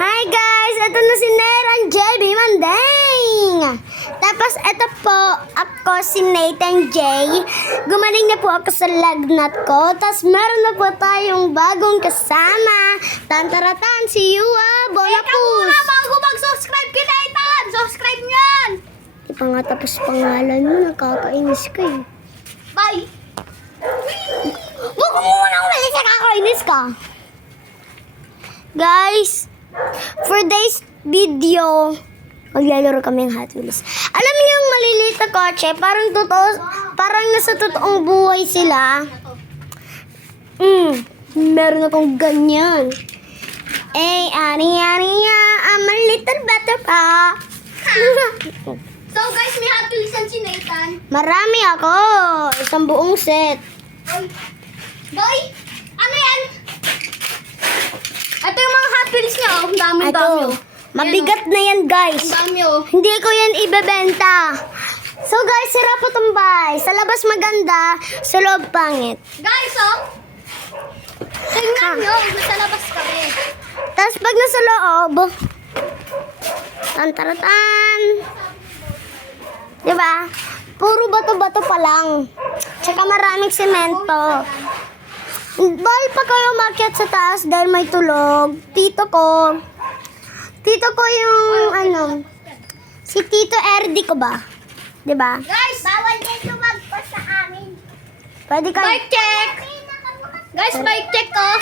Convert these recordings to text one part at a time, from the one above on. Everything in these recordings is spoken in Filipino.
Hi guys! Ito na si Neran JB Mandeng! Tapos ito po, ako si Nathan J. Gumaling na po ako sa lagnat ko. Tapos meron na po tayong bagong kasama. Tantaratan, si Yua Bonapus. Bago mag-subscribe kay Nathan! Subscribe niyan! Di pa nga tapos pangalan mo, nakakainis ka eh. Bye! Huwag mo muna umalis, nakakainis ka. Guys, for today's video, maglalaro kami ng Hot Wheels. Alam niyo yung maliliit na kotse, parang nasa totoong buhay sila. Meron akong ganyan. Ari, I'm a little butterfly. So guys, may Hot Wheels yan si Nathan. Marami ako. Isang buong set. Boy, ano yan? Ito yung mga Hot Wheels niya, oh. Ang dami. Ito, mabigat na yan, guys. Ang dami, oh. Hindi ko yan ibebenta. So guys, sira po tumbay. Sa labas maganda, sa loob pangit. Guys, oh. Tingnan nyo, nasa labas kami. Tapos pag nasa loob, tantaratan. Diba? Puro bato-bato pa lang. Tsaka maraming semento. Bawal pa kayo umakyat sa taas dahil may tulog. Tito ko yung si Tito Erdi ko ba? Diba? Guys, bawal din tumagpas sa amin. Pwede kayo. Bike check! Guys, bike check, oh.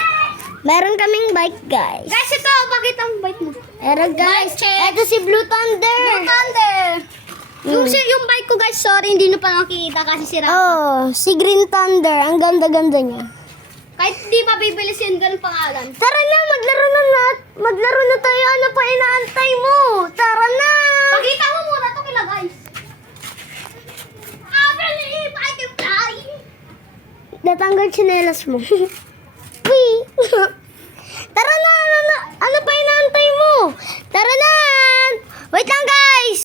Meron kaming bike, guys. Guys, ito, pakita ang bike mo. Pero guys, Bike check. eto si Blue Thunder. Thunder! Yung bike ko, guys, sorry, hindi nyo pa nakikita kasi sira. Oh, si Green Thunder. Ang ganda-ganda niya. Kahit di mabibili siya ganun pangalan. Tara na, maglaro na tayo. Ano pa inaantay mo? Tara na. Pakita mo muna to kila guys. I believe I can fly. Natanggal tsinelas mo.